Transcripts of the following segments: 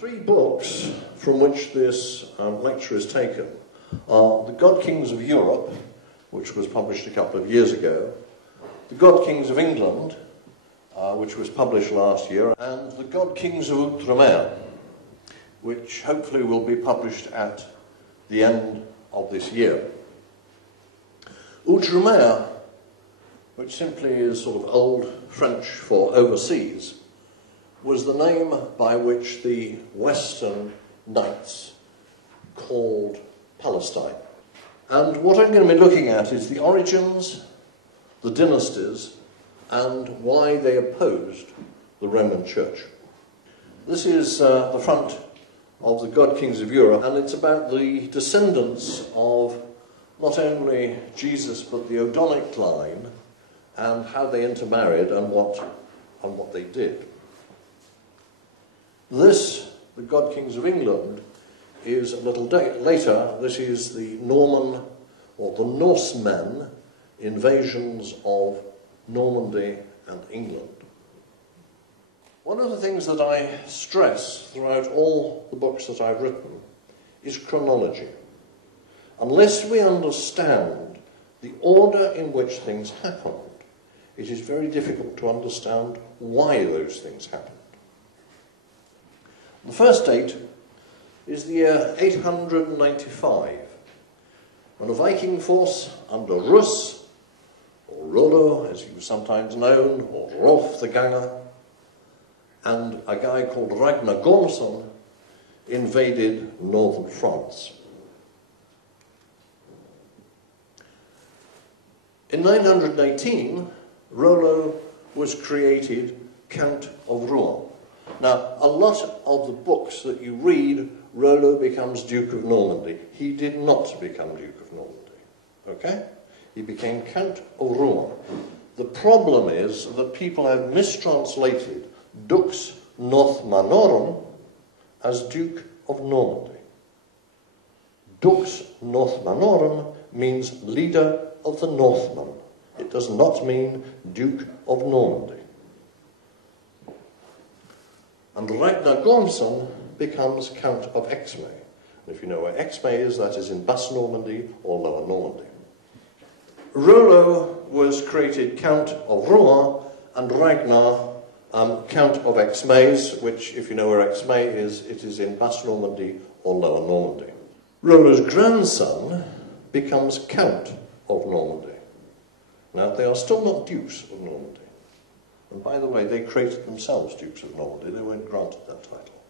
three books from which this lecture is taken are The God Kings of Europe, which was published a couple of years ago, The God Kings of England, which was published last year, and The God Kings of Outremer, which hopefully will be published at the end of this year. Outremer, which simply is sort of old French for overseas, was the name by which the Western Knights called Palestine. And what I'm going to be looking at is the origins, the dynasties, and why they opposed the Roman Church. This is the front of the God Kings of Europe, and it's about the descendants of not only Jesus but the Odonic line and how they intermarried and what they did. This, the God Kings of England, is a little later. This is the Norman or the Norsemen invasions of Normandy and England. One of the things that I stress throughout all the books that I've written is chronology. Unless we understand the order in which things happened, it is very difficult to understand why those things happened. The first date is the year 895, when a Viking force under Rus, or Rollo as he was sometimes known, or Rolf the Ganger, and a guy called Ragnar Gormson invaded northern France. In 918, Rollo was created Count of Rouen. Now, a lot of the books that you read, Rollo becomes Duke of Normandy. He did not become Duke of Normandy, okay? He became Count of Rouen. The problem is that people have mistranslated Dux Northmanorum as Duke of Normandy. Dux Northmanorum means leader of the Northmen. It does not mean Duke of Normandy. And Ragnar Gormson becomes Count of Exmay. And if you know where Exmay is, that is in Basse Normandy or Lower Normandy. Rollo was created Count of Rouen and Ragnar Count of Exmays, which, if you know where Exmay is, it is in Basse Normandy or Lower Normandy. Rollo's grandson becomes Count of Normandy. Now, they are still not Dukes of Normandy. And by the way, they created themselves Dukes of Normandy. They weren't granted that title.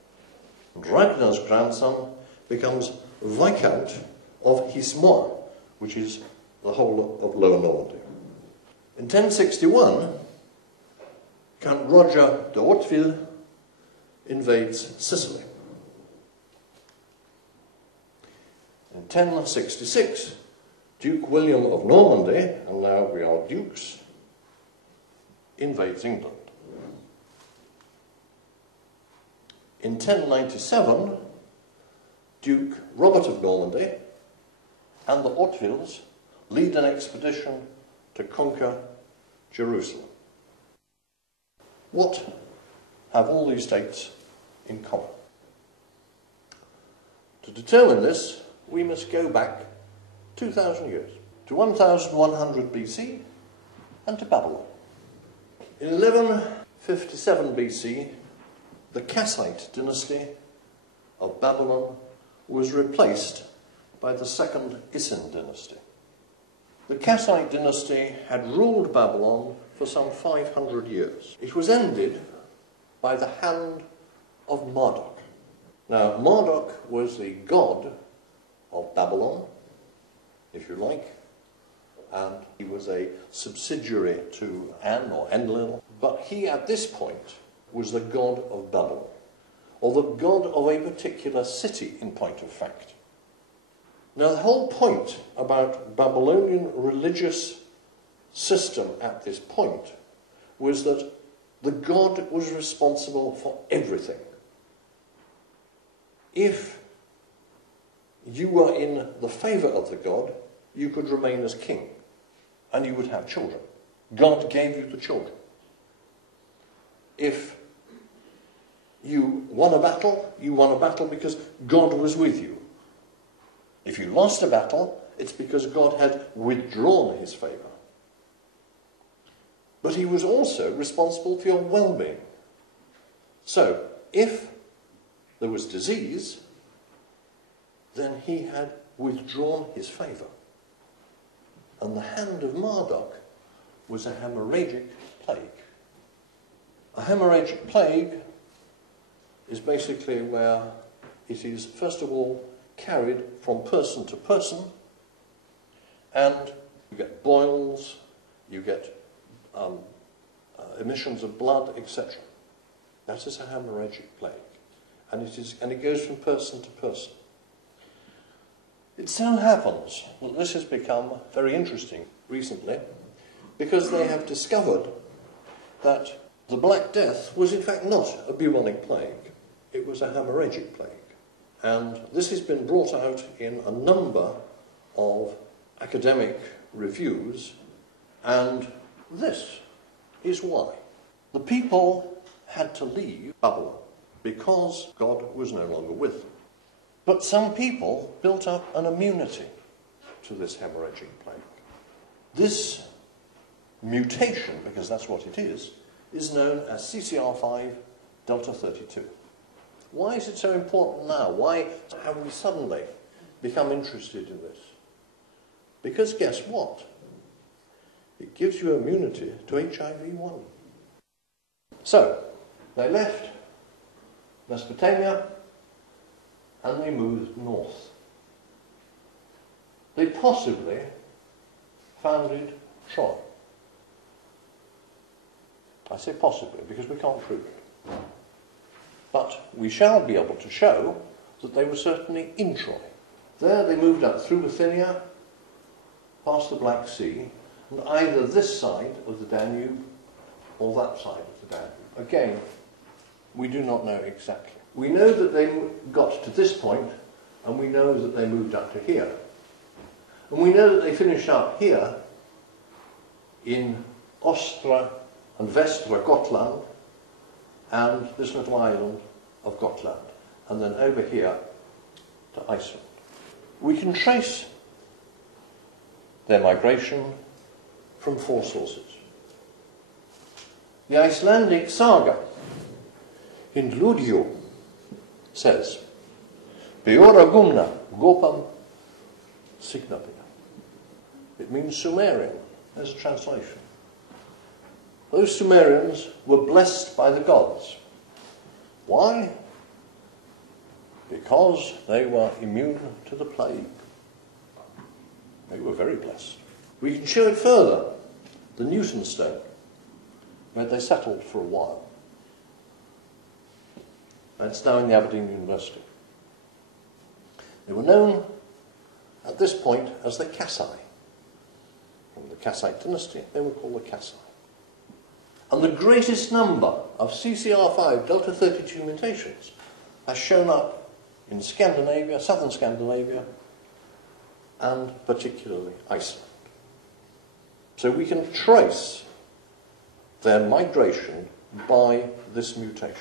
And Ragnar's grandson becomes Viscount of Hissmois, which is the whole of Lower Normandy. In 1061, Count Roger de Hauteville invades Sicily. In 1066, Duke William of Normandy, and now we are dukes, invades England. In 1097, Duke Robert of Normandy and the Hautevilles lead an expedition to conquer Jerusalem. What have all these dates in common? To determine this, we must go back 2,000 years, to 1100 BC and to Babylon. In 1157 BC, the Kassite dynasty of Babylon was replaced by the second Isin dynasty. The Kassite dynasty had ruled Babylon for some 500 years. It was ended by the hand of Marduk. Now, Marduk was the god of Babylon, if you like, and he was a subsidiary to An or Enlil, but he at this point was the god of Babylon, or the god of a particular city in point of fact. Now, the whole point about Babylonian religious system at this point was that the god was responsible for everything. If you were in the favour of the god, you could remain as king, and you would have children. God gave you the children. If you won a battle because God was with you. If you lost a battle, it's because God had withdrawn his favour. But he was also responsible for your well-being. So, if there was disease, then he had withdrawn his favour. And the hand of Marduk was a hemorrhagic plague. A hemorrhagic plague is basically where it is, first of all, carried from person to person, and you get boils, you get emissions of blood, etc. That is a hemorrhagic plague, and it goes from person to person. It so happens that this has become very interesting recently, because they have discovered that the Black Death was in fact not a bubonic plague, it was a hemorrhagic plague. And this has been brought out in a number of academic reviews, and this is why. The people had to leave Babylon because God was no longer with them. But some people built up an immunity to this hemorrhagic plague. This mutation, because that's what it is known as CCR5 Delta 32. Why is it so important now? Why have we suddenly become interested in this? Because guess what? It gives you immunity to HIV-1. So, they left Mesopotamia and they moved north. They possibly founded Troy. I say possibly because we can't prove it. But we shall be able to show that they were certainly in Troy. There they moved up through Bithynia, past the Black Sea, and either this side of the Danube or that side of the Danube. Again, we do not know exactly. We know that they got to this point, and we know that they moved up to here. And we know that they finished up here in Ostra and Vestra Gotland, and this little island of Gotland, and then over here to Iceland. We can trace their migration from 4 sources. The Icelandic saga, Hyndluljo, says, Beora Gumna Gopam Signapina. It means Sumerian. There's a translation. Those Sumerians were blessed by the gods. Why? Because they were immune to the plague. They were very blessed. We can show it further. The Newton Stone, where they settled for a while. That's now in the Aberdeen University. They were known at this point as the Kassai. From the Kassite dynasty, they were called the Kassai. And the greatest number of CCR5 Delta 32 mutations has shown up in Scandinavia, southern Scandinavia, and particularly Iceland. So we can trace their migration by this mutation.